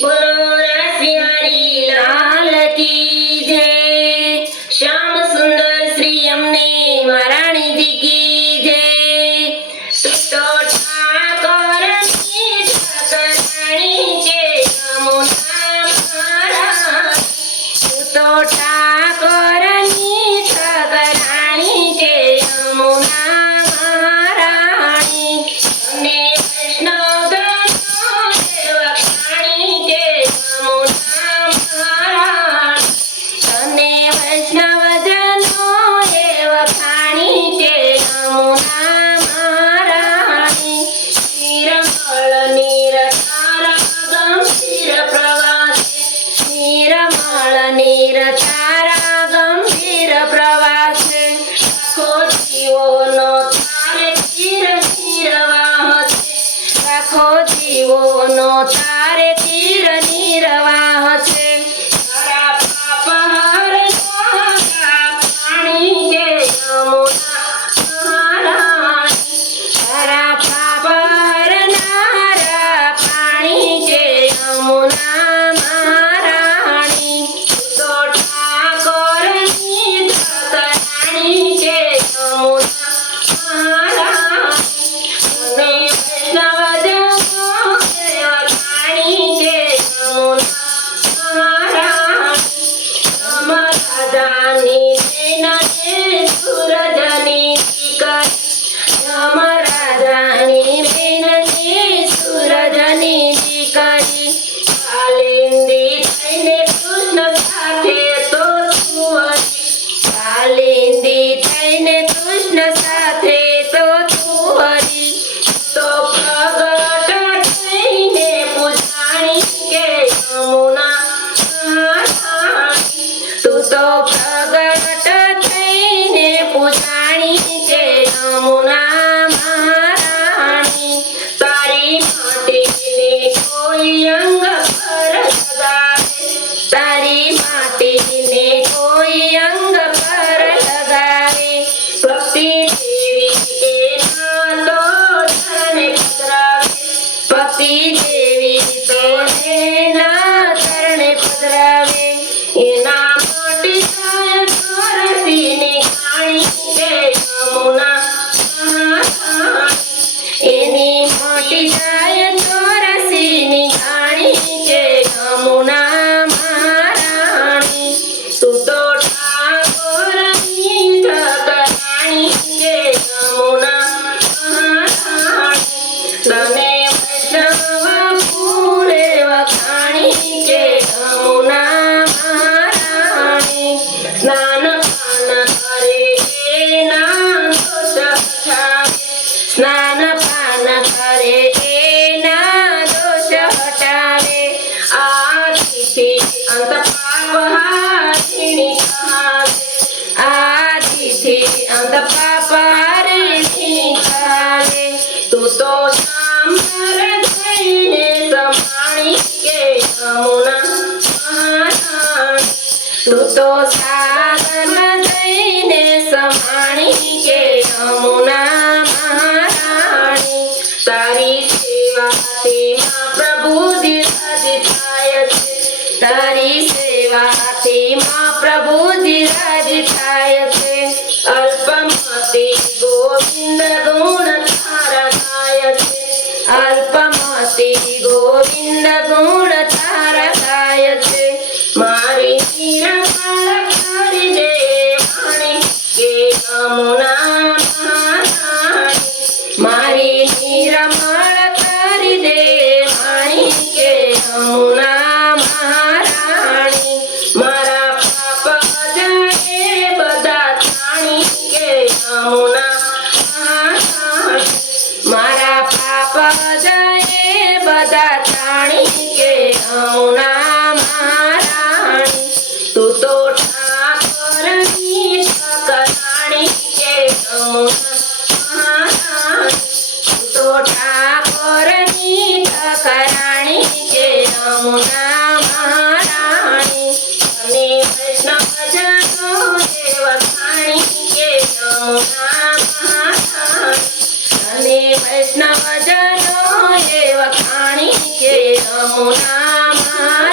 बोलो रास बिहारी लाल की जय। श्याम सुंदर श्री अम्ने महारानी जी की जय। तो ठाकरनी ठाकराणी जय यमुना महारानी। तो ठाकरनी ठाकराणी जय यमुना महारानी। અને વૈષ્ણવ નીર તારા ગંભીર પ્રવાસે આખો જીવોનો તારે તીર નિર્વાહ છે। આખો જીવોનો તારે તીર નિર્વાહ છે। તારા પાપ હરનારા પાણી છે યમુના મહારાણી। તારા પાપ હરનારા પાણી છે યમુના તું તો સાગર જઈને સમાણી કે યમુના મહારાણી। તારી સેવાથી માં પ્રભુ ધીરજ થાય છે। તારી સેવાથી માં પ્રભુ ધીરજ થાય છે। અલ્પમતી ગોવિંદ ગુણ તારા ગાય છે। અલ્પમતી ગોવિંદ ગુણ તારા ગાય છે। મારી નિરમળ કરી દે વાણી કે યમુના મહારાણી। મારી નિરમળ કરી દે વાણી કે યમુના મહારાણી। મારા પાપ જાય બધા જાણી કે યમુના મહારાણી। મારા પાપ જાય બધા જાણી કે યમુના તું તો ઠાકરની ઠાકરાણી કે યમુના તું તો ઠાકરની ઠાકરાણી કે યમુના મહારાણી। અને વૈષ્ણવજનો દેવખાણી કે યમુના મહારાણી। અને વૈષ્ણવજનો દેવખાણી કે યમુના મહારાણી